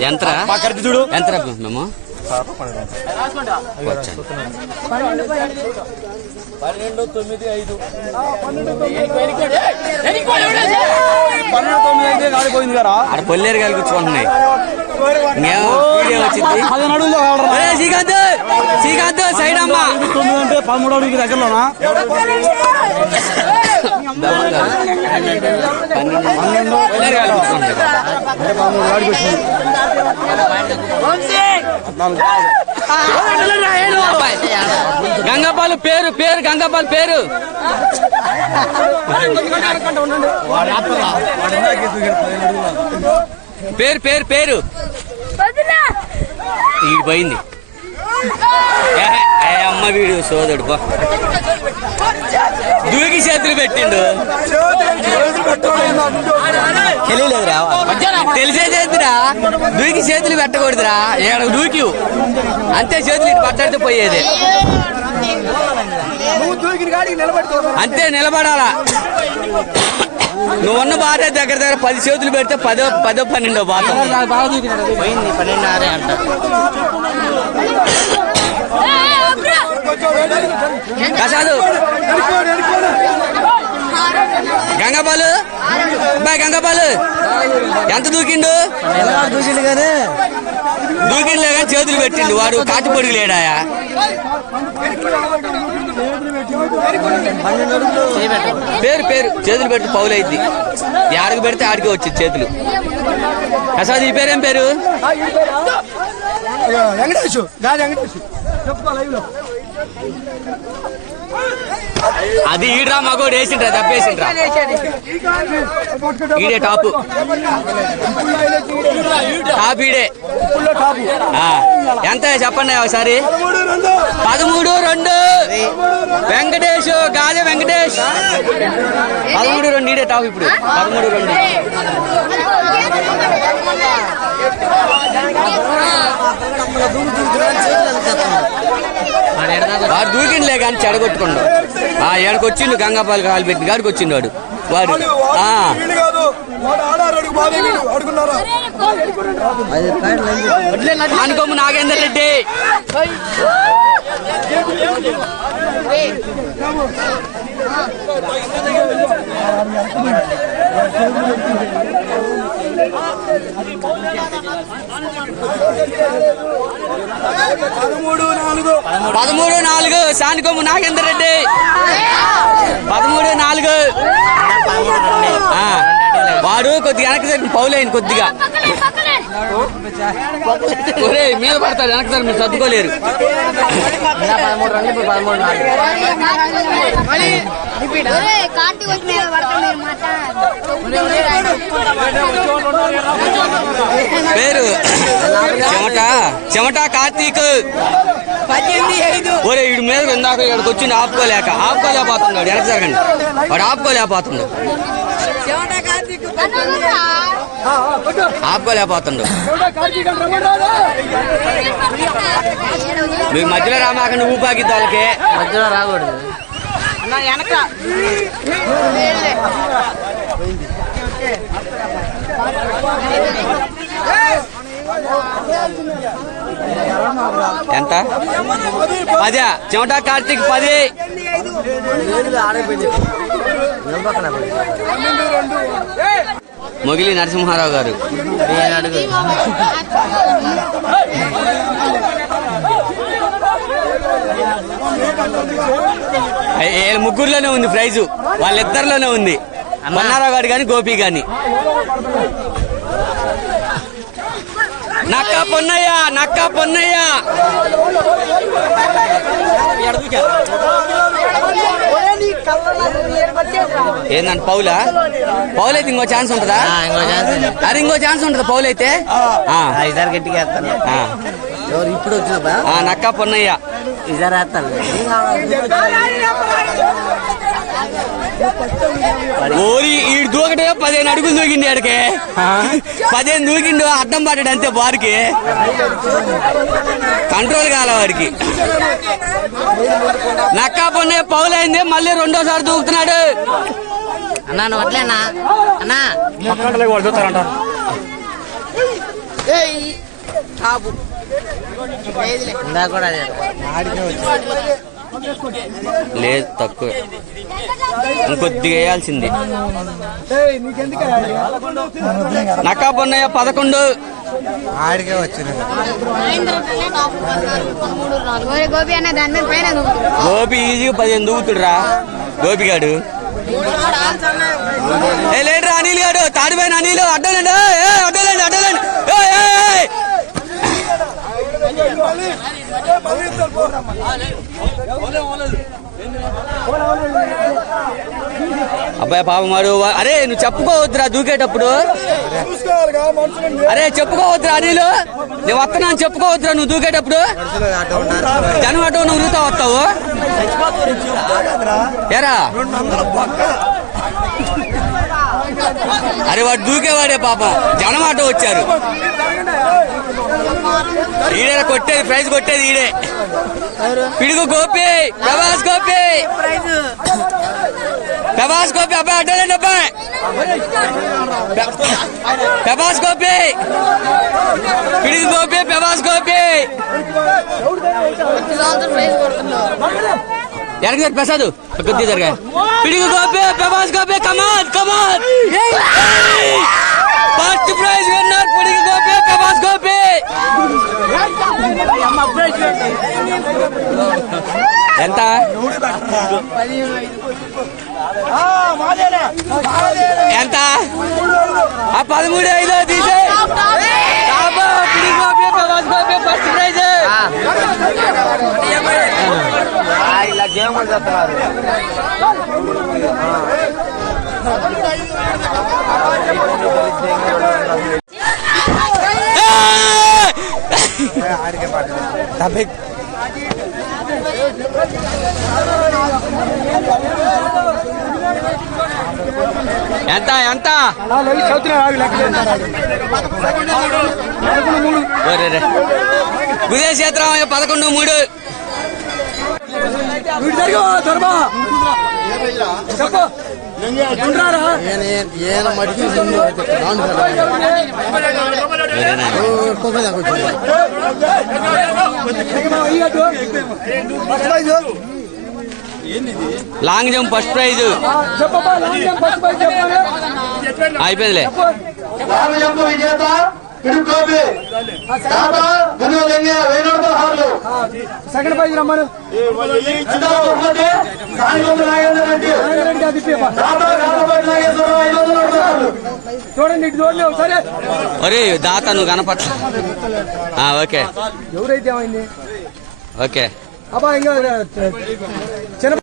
యంత్ర చూడు యంత్ర మేము 12-9-5 ఆడిపోయింది కదా ఆడ పొల్లేరు గాలి కూర్చుకుంటున్నాయి. వచ్చింది శ్రీకాంత్ శ్రీకాంత్ సైడ్ అమ్మా 9 అంటే 13 అడుగుకి దగ్గరలోనా 12 గాలి కూర్చుకుంటున్నాయి. గంగపాలు పేరు పేరు గంగపాలు పేరు పేరు పేరు పేరు వీడు పోయింది. అమ్మ వీడు సోదడు బా దూకి చేతులు పెట్టిండు. తెలియలేదురా తెలిసే చేతురా దూకి చేతులు పెట్టకూడదురా. ఏడ దూకి అంతే చేతులు ఇటు పట్టాడితే పోయేది. అంతే నిలబడాలా. నువ్వున్న భార్య దగ్గర దగ్గర 10 చేతులు పెడితే 10-12 బాగా పోయింది. 12 అంట. ప్రసాదు గంగపాలు అబ్బాయి గంగపాలు ఎంత దూకిండు కానీ దూకిండు కానీ చేతులు పెట్టిండు. వాడు కాచిపొడికి లేడాయా. పేరు పేరు చేతులు పెడితే పౌలు అయింది. ఆడికి పెడితే ఆడికి వచ్చింది చేతులు. ప్రసాద్ ఈ పేరేం పేరు? అది ఈడ్రా మగోడు వేసిండ్రా తప్పేసిండ్రా. ఈడే టాపు టాప్ ఈడే. ఎంత చెప్పండి ఒకసారి. 13-2 వెంకటేష్ గాదే వెంకటేష్ 13-2 ఈడే టాప్ ఇప్పుడు 13-2. వాడు దూకిండులే కానీ చెడగొట్టుకుండు. ఏడకొచ్చిండు గంగాపాలు కాలు పెట్టిన గాడికి వచ్చిండు వాడు. వాడు అనుకోము నాగేందర్ రెడ్డి. పదమూడు 4 సానికొమ్ము నాగేందర్ రెడ్డి 13-4. వాడు కొద్దిగా వెనక్కి జరిగిన పౌలైంది కొద్దిగా. ఒరే మీద పడతాడు వెనక్కి సార్ మీరు సర్దుకోలేరు. పేరు చెమట కార్తీక్ 18-5. ఒరే వీడి మీద ఇందాక ఇక్కడికి వచ్చింది ఆపుకోలేకపోతున్నాడు. వెనక్కి జరగండి. వాడు ఆపుకోలేకపోతున్నాడు. మీకు మధ్యలో రామాకండి ఊపాకిద్ది వాళ్ళకి మధ్యలో రాకూడదు. ఎంత 10 చెమటా కార్తీక్ 10. మొగిలి నరసింహారావు గారు ముగ్గురులోనే ఉంది ప్రైజు. వాళ్ళిద్దరిలోనే ఉంది. మన్నారావు గారు కానీ గోపి కానీ. నక్క పొన్నయ్య ఏందంటే పౌలైతే ఇంకో ఛాన్స్ ఉంటుందా? అరే ఇంకో ఛాన్స్ ఉంటుందా పౌలైతే? గట్టిగా ఇప్పుడు వచ్చిన నక్క పొన్నయ్య ఇజారేస్తాను. ఓరి ఈడు దూకటే 15 అడుగులు దూకిండి ఆడికి 15 దూకిండు అడ్డం పడ్డాడు అంతే బారుకి కంట్రోల్ కాల వాడికి నక్కా పొన్నే పౌలైంది మళ్ళీ రెండోసారి దూకుతున్నాడు. అన్నా నువ్వు అట్లేనా అన్నా ఇందా కూడా అదే లేదు తక్కువ ఇంకొద్దిగా వేయాల్సింది. నక్కా పొన్నయ్య 11 ఆడికే వచ్చింది. గోపి ఈజీగా 15 దూకుతుడురా గోపిగాడు. ఏ లేడురా అనిల్ గాడు తాడిపోయిన అనిల్ అడ్డలేండి అడ్డలేండి అడ్డలేండి. అబ్బాయి పాపం వాడు అరే నువ్వు చెప్పుకోవద్దురా దూకేటప్పుడు. అరే చెప్పుకోవద్దురా అనిలు నేను వస్తున్నాను చెప్పుకోవద్దురా నువ్వు దూకేటప్పుడు. జనం అటు నువ్వు ఉరుకుతా వస్తావు ఏరా. అరే వాడు దూకేవాడే పాపం జనం ఆటో వచ్చారు. ఈడే కొట్టేది ప్రైజ్ కొట్టేది ఈడే. పిడుగు గోపి ప్రభాస్ గోపి ప్రభాస్ గోపి అబ్బాయి అడ్డలేండి అబ్బాయి ప్రభాస్ గోపి పిడుగు గోపి ప్రభాస్ గోపి ఎరగ ప్రసాద్ కొద్ది జరగా పిడుగు గోపి ప్రభాస్ గోపి కమాన్ కమాన్ ఫస్ట్ ప్రైజ్ విన్నర్ పిడుగు గోపి ప్రభాస్ గోపి. ఎంత ఎంత 13.5 తీసే ఫస్ట్ ప్రైజ్. ఇలా గేమ్ కూడా చేస్తున్నారు. ఎంత ఎంత ఉదయ క్షేత్రం 11-3. లాంగ్ జంప్ ఫస్ట్ ప్రైజ్ అయిపోయిందిలే. సెకండ్ ప్రైజ్ రమ్మను చూడండి ఇటు చూడండి ఒకసారి. ఒరే దాత నువ్వు కనపట్ల. ఓకే ఎవరైతే ఏమైంది ఓకే అబ్బా ఇంకా చిన్న